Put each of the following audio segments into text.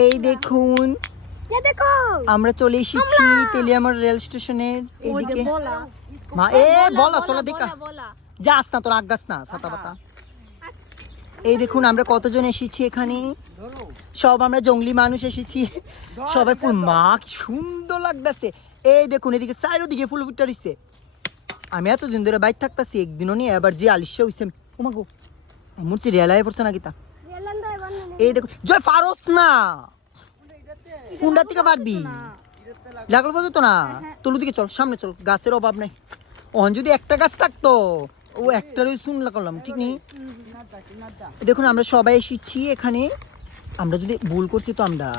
এই দেখুন। আমরা চলে এসেছি তেলিয়ামার রেল স্টেশনের এইদিকে। মা এ দেখা যাস না তোর আগাস না সাতা পাতা। এই দেখুন আমরা কতজন এসেছি এখানে? সব আমরা জঙ্গলি মানুষ এসেছি। সবাই ফুল সুন্দর লাগতেছে। এই দেখুন এদিকে চারিদিকে ফুল ফুটটা দিচ্ছে আমি এতদিন ধরে বাইক থাকতেছি একদিনও নিয়ে এবার যে আলিশ্য হইছে ওমা গো মূর্তি রেলায় পড়ছে না কিতা এই দেখুন জয় ফারস না। কোনটার থেকে পারবি? লাগল পর্যন্ত না? তলু দিকে চল, সামনে চল, গাছের অভাব নাই। ওখান যদি একটা গাছ থাকতো, ও একটারই শুনলা করলাম, ঠিক নেই? দেখুন, আমরা সবাই এসেছি এখানে। আমরা যদি ভুল করছি তো আমরা।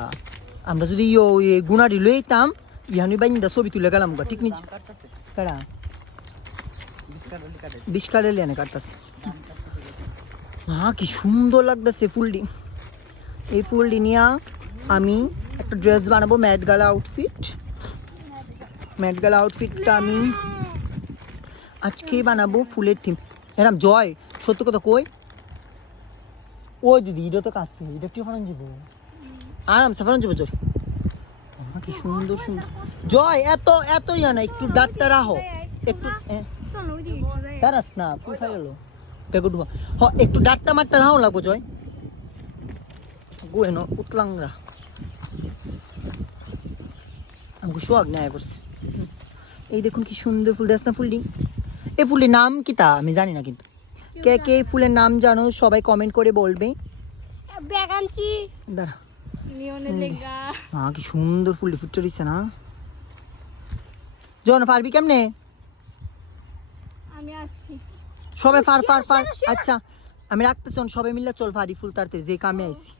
আমরা যদি ইয়ো ইয়ে গুণারি লইতাম ইহানি বাইন্দা ছবি তুলে গেলাম ঠিক নেই? কারা? বিশ কালের লেনে কাটতাছে। হ্যাঁ কি সুন্দর লাগতেছে ফুলটি। এই ফুল ডিনিয়া আমি একটা ড্রেস বানাবো, ম্যাট গালা আউটফিট ম্যাট গালা আউটফিটটা আমি আজকেই বানাবো ফুলের থিম এরম জয়, সত্য কথা কই? ওই দিদি, এটা তো কাছে এটা কি ফারান যাব আরামসে ফারান যাব, জয়। কি সুন্দর সুন্দর। জয়, এত এত ইয়া না, একটু ডাক্তার রাহো একটু দাঁড়াস না কোথায় গেলো? হ, একটু ডাক্তার মারটা রাহো লাগবো, জয়। ন উতলাংরা আমাকে সোয়াগ নেয় করছে এই দেখুন কি সুন্দর ফুল দেখ না ফুলটি এই ফুলের নাম কি তা আমি জানি না কিন্তু কে কে এই ফুলের নাম জানো সবাই কমেন্ট করে বলবে দাঁড়া মা কি সুন্দর ফুলটি ফুটে দিচ্ছে না জন পারবি কেমনে আমি আসছি সবাই ফার ফার ফার আচ্ছা আমি রাখতেছি সবাই মিলে চল ফারি ফুল তাড়াতাড়ি যে কামে আইছি